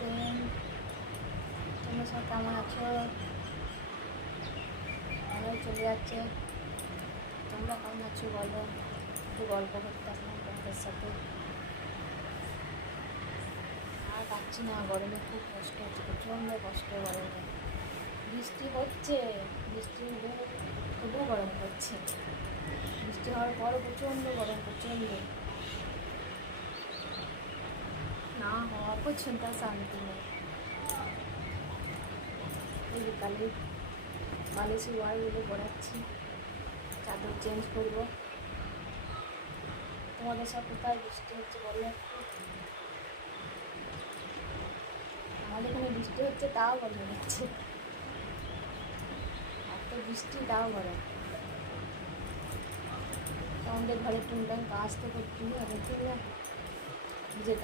Friend, তোমরা সব কেমন আছো? ভালো চলে যাচ্ছে। তোমরা কেমন আছো বলো, একটু গল্প করতে আসলাম তোমাদের সাথে। আর পাচ্ছি না, গরমে খুব কষ্ট হচ্ছে, প্রচণ্ড কষ্ট গরমে। বৃষ্টি হচ্ছে, বৃষ্টি হলে তবুও গরম করছে। বৃষ্টি হওয়ার পরও প্রচণ্ড গরম, প্রচণ্ড। না হওয়া পর্যন্ত শান্তি নেই। এই বিকালে বালিশি ওয়ারগুলো পড়াচ্ছি, চাদর চেঞ্জ করবো। তোমাদের সব কোথায় বৃষ্টি হচ্ছে বলো একটু। আমাদের এখানে বৃষ্টি হচ্ছে তাও গরম হচ্ছে, এত বৃষ্টি তাও গরম। আমাদের ঘরে টুনটান কাজ তো করতেই হবে, ঠিক না? যেটা